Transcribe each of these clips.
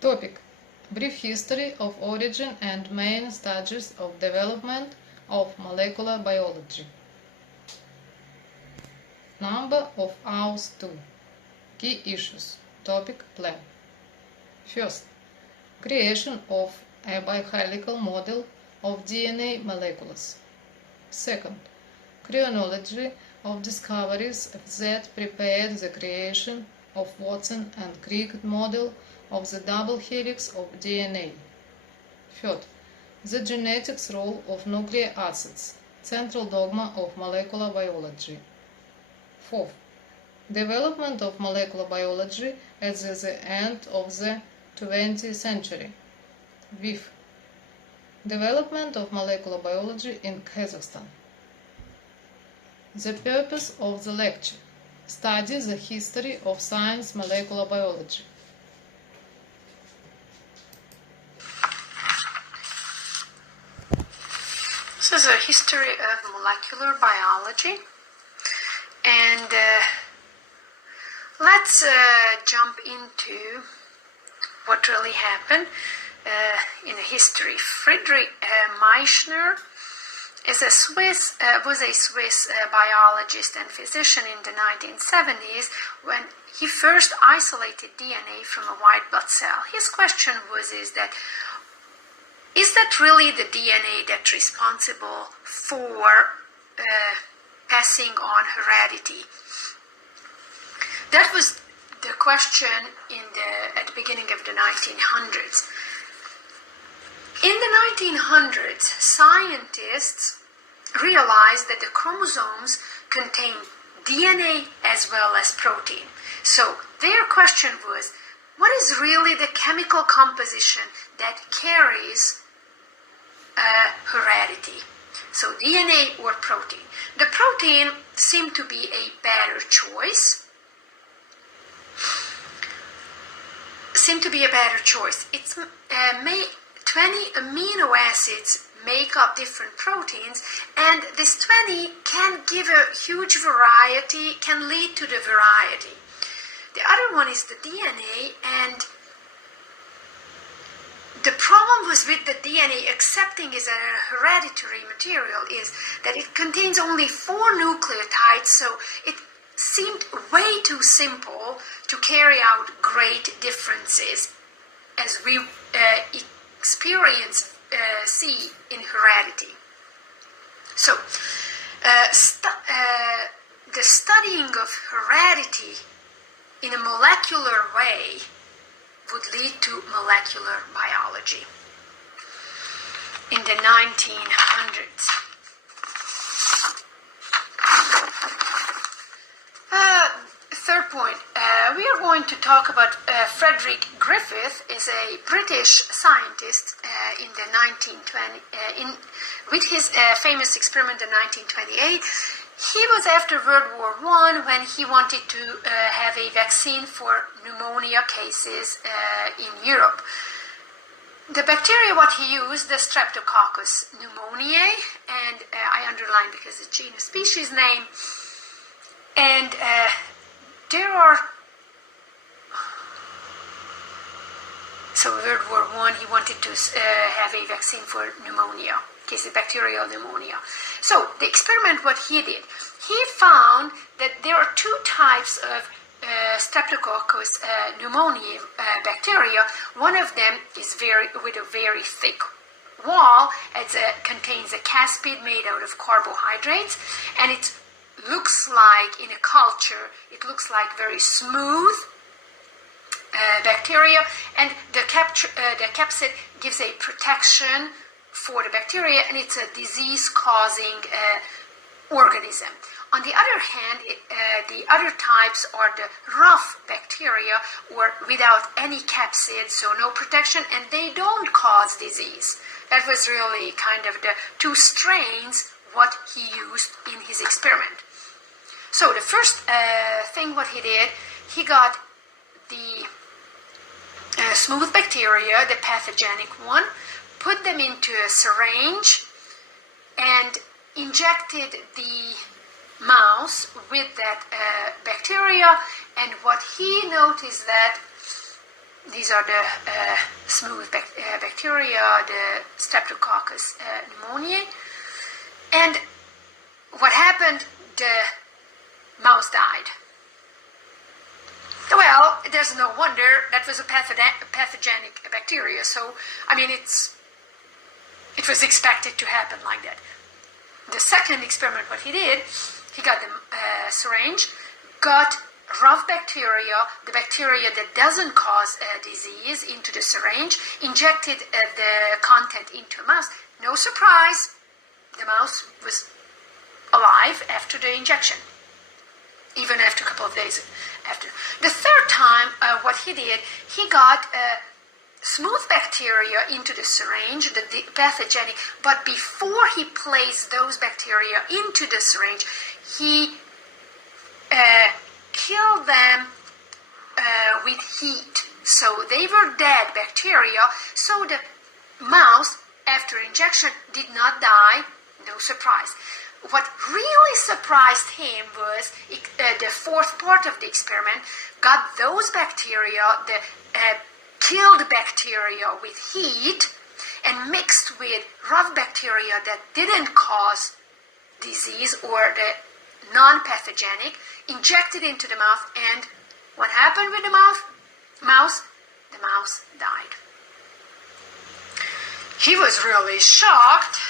Topic: Brief history of origin and main stages of development of molecular biology. Number of hours 2. Key issues. Topic: plan. First, creation of a bihelical model of DNA molecules. Second, chronology of discoveries that prepared the creation of Watson and Crick model of the double helix of DNA. Third, the genetics role of nucleic acids, central dogma of molecular biology. Fourth, development of molecular biology at the end of the 20th century. Fifth, development of molecular biology in Kazakhstan. The purpose of the lecture: study the history of science molecular biology. This is a history of molecular biology, and let's jump into what really happened in the history. Friedrich Meichner was a Swiss biologist and physician in the 1970s when he first isolated DNA from a white blood cell. His question is that really the DNA that's responsible for passing on heredity? That was the question at the beginning of the 1900s. In the 1900s, scientists realized that the chromosomes contain DNA as well as protein. So their question was, what is really the chemical composition that carries heredity? So DNA or protein? The protein seemed to be a better choice. It's 20 amino acids make up different proteins, and this 20 can give a huge variety, can lead to the variety. The other one is the DNA, and the problem was with the DNA accepting as a hereditary material is that it contains only 4 nucleotides, so it seemed way too simple to carry out great differences as we see in heredity. So the studying of heredity in a molecular way would lead to molecular biology in the 1900s. Third point, we are going to talk about Frederick Griffith, is a British scientist in the 1920 with his famous experiment in 1928. He was after World War I when he wanted to have a vaccine for pneumonia cases in Europe. The bacteria what he used, the Streptococcus pneumoniae, and I underline because it's genus species name, and there are, so World War I, he wanted to have a vaccine for pneumonia, case of bacterial pneumonia. So the experiment, what he did, he found that there are 2 types of Streptococcus pneumoniae bacteria. One of them is with a very thick wall. It contains a caspid made out of carbohydrates, and it looks like, in a culture, it looks like very smooth bacteria, and the capsid gives a protection for the bacteria, and it's a disease-causing organism. On the other hand, the other types are the rough bacteria, or without any capsid, so no protection, and they don't cause disease. That was really kind of the 2 strains what he used in his experiment. So the first thing what he did, he got the smooth bacteria, the pathogenic one, put them into a syringe and injected the mouse with that bacteria, and what he noticed that These are the smooth bacteria, the Streptococcus pneumoniae. And what happened? The mouse died. Well, there's no wonder. That was a pathogenic bacteria. So, I mean, it was expected to happen like that. The second experiment, what he did, he got the syringe, got rough bacteria, the bacteria that doesn't cause disease, into the syringe, injected the content into a mouse. No surprise, the mouse was alive after the injection, even after a couple of days after. The third time, what he did, he got smooth bacteria into the syringe, the pathogenic, but before he placed those bacteria into the syringe, he killed them with heat. So they were dead bacteria, so the mouse, after injection, did not die. No surprise. What really surprised him was the fourth part of the experiment, got those bacteria, the killed bacteria with heat, and mixed with rough bacteria that didn't cause disease or the non-pathogenic, injected into the mouth, and what happened with the mouse? The mouse died. He was really shocked,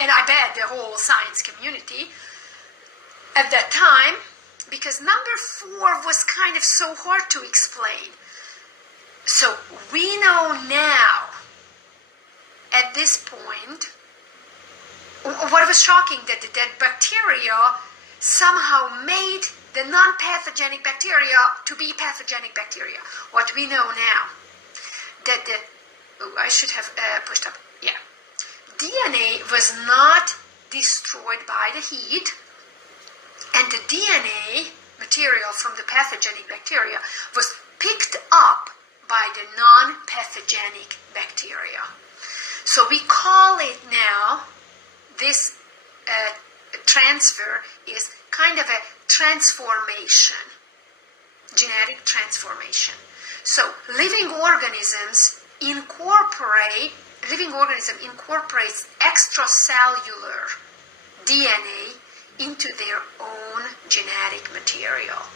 and I bet the whole science community at that time, because number 4 was kind of so hard to explain. So we know now, at this point, what was shocking, that the dead bacteria somehow made the non-pathogenic bacteria to be pathogenic bacteria. What we know now, that I should have pushed up, yeah. DNA was not destroyed by the heat, and the DNA material from the pathogenic bacteria was picked up by the non-pathogenic bacteria. So we call it now, this transfer is kind of a transformation, genetic transformation. So living organism incorporates extracellular DNA into their own genetic material.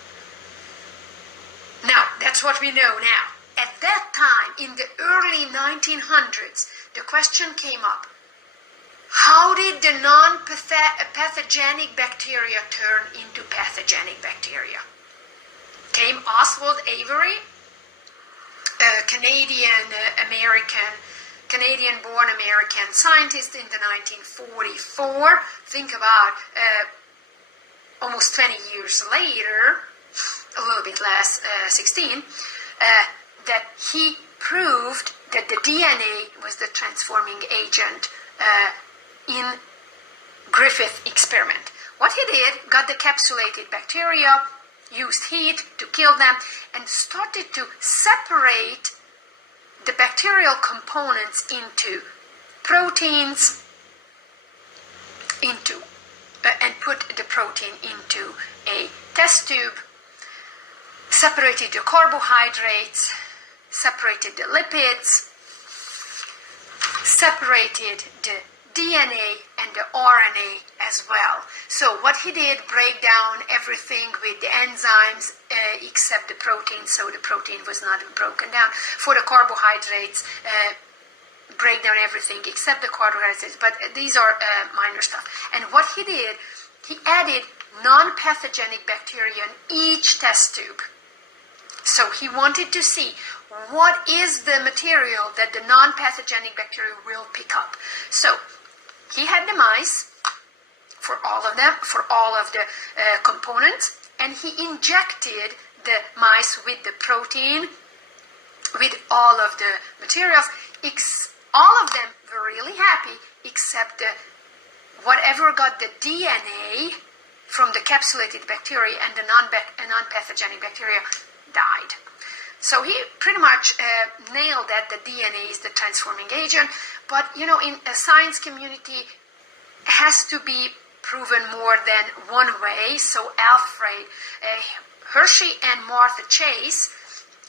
Now, that's what we know now. At that time, in the early 1900s, the question came up, how did the non-pathogenic bacteria turn into pathogenic bacteria? Came Oswald Avery, a Canadian-born American scientist in the 1944. Think about almost 20 years later, a little bit less, 16, that he proved that the DNA was the transforming agent in Griffith experiment. What he did, got the capsulated bacteria, used heat to kill them, and started to separate the bacterial components into proteins, and put the protein into a test tube, separated the carbohydrates, separated the lipids, separated the DNA and the RNA as well. So what he did, break down everything with the enzymes except the protein, so the protein was not broken down. For the carbohydrates, break down everything except the carbohydrates, but these are minor stuff. And what he did, he added non-pathogenic bacteria in each test tube. So he wanted to see what is the material that the non-pathogenic bacteria will pick up. So he had the mice, for all of them, for all of the components, and he injected the mice with the protein, with all of the materials. All of them were really happy, except whatever got the DNA from the capsulated bacteria and the non-pathogenic bacteria died. So he pretty much nailed that the DNA is the transforming agent, but in a science community, it has to be proven more than one way. So Alfred Hershey and Martha Chase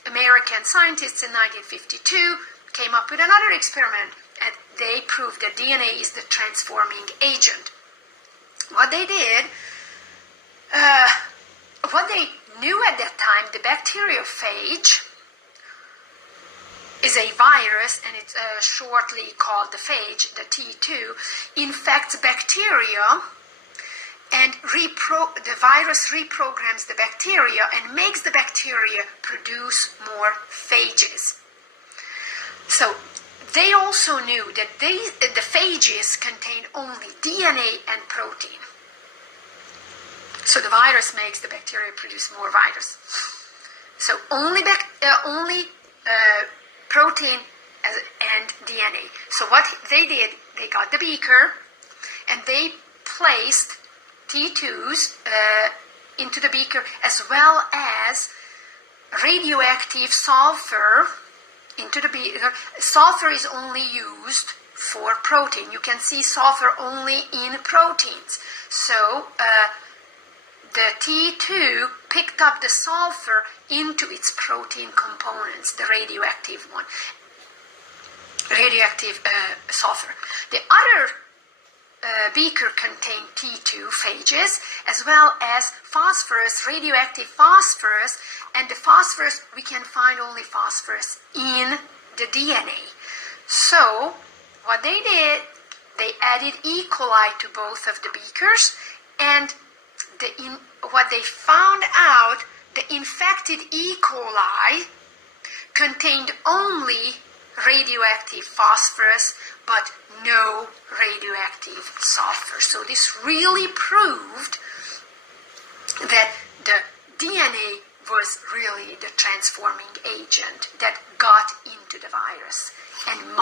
American scientists in 1952 came up with another experiment, and they proved that DNA is the transforming agent. What they did, what they knew at that time, the bacteriophage is a virus, and it's shortly called the phage, the T2, infects bacteria, and the virus reprograms the bacteria and makes the bacteria produce more phages. So they also knew that the phages contain only DNA and protein. So the virus makes the bacteria produce more virus. So only protein and DNA. So what they did, they got the beaker and they placed T2s into the beaker, as well as radioactive sulfur into the beaker. Sulfur is only used for protein. You can see sulfur only in proteins. So the T2 picked up the sulfur into its protein components, the radioactive one, radioactive sulfur. The other beaker contained T2 phages, as well as phosphorus, radioactive phosphorus, and the phosphorus, we can find only phosphorus in the DNA. So what they did, they added E. coli to both of the beakers, and what they found out, the infected E. coli contained only radioactive phosphorus, but no radioactive sulfur. So this really proved that the DNA was really the transforming agent that got into the virus and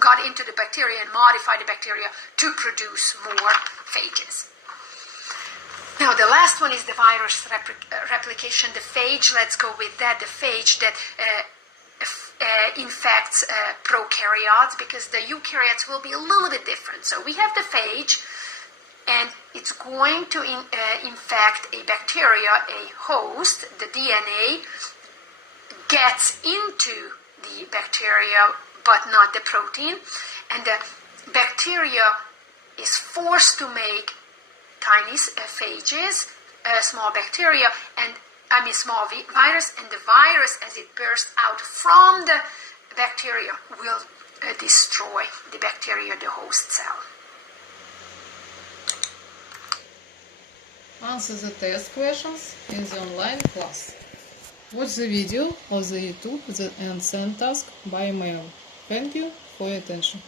got into the bacteria and modified the bacteria to produce more phages. Now the last one is the virus replication, the phage. Let's go with that, the phage that infects prokaryotes, because the eukaryotes will be a little bit different. So we have the phage, and it's going to infect a bacteria, a host. The DNA gets into the bacteria, but not the protein, and the bacteria is forced to make tiny phages, small bacteria, and small virus, and the virus, as it bursts out from the bacteria, will destroy the bacteria, the host cell. Answer the test questions in the online class. Watch the video of the YouTube and send task by email. Thank you for your attention.